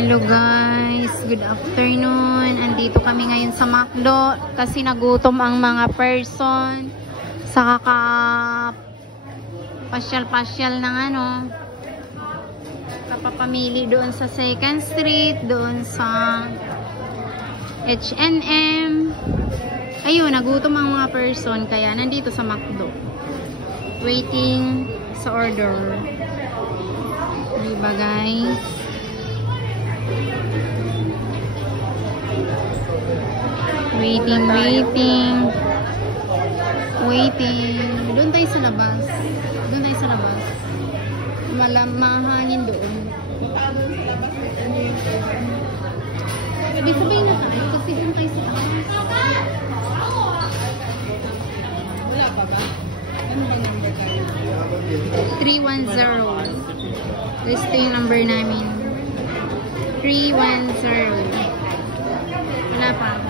Hello guys, good afternoon. Andito kami ngayon sa McDo kasi nagutom ang mga person sa pasyal-pasyal ng kapapamili doon sa 2nd Street, doon sa H&M. Ayun, nagutom ang mga person kaya nandito sa McDo waiting sa order. Diba guys? Waiting. Doon tayo sa labas. Mahangin doon. Sabay na tayo. Kasi doon tayo sa labas. Wala pa ba? Ano ba number tayo? 310. List yung number namin. 310. Wala pa.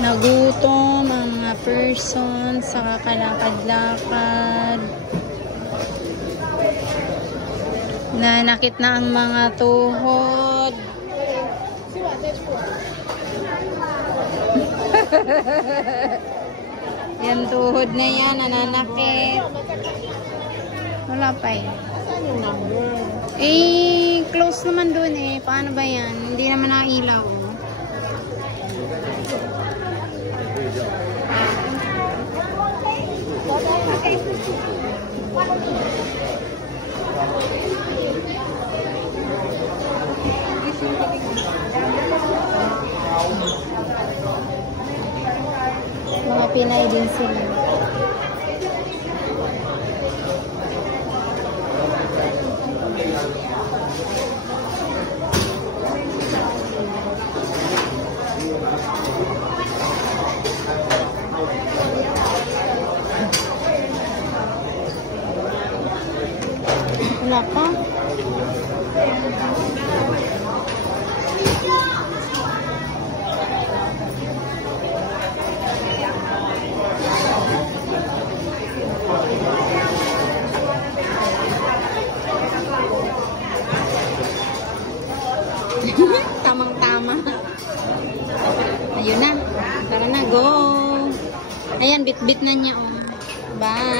Nagutom ang mga person sa kakalakad-lakad. Nanakit na ang mga tuhod. Yan tuhod na yan, nananakit. Wala pa eh. Eh, close naman dun eh. Paano ba yan? Hindi naman nailaw. Mga Pinay din sila. Wala pa. Tamang-tama. Ayun na. Tara na, go. Ayan, bit-bit na niya. Oh. Bye.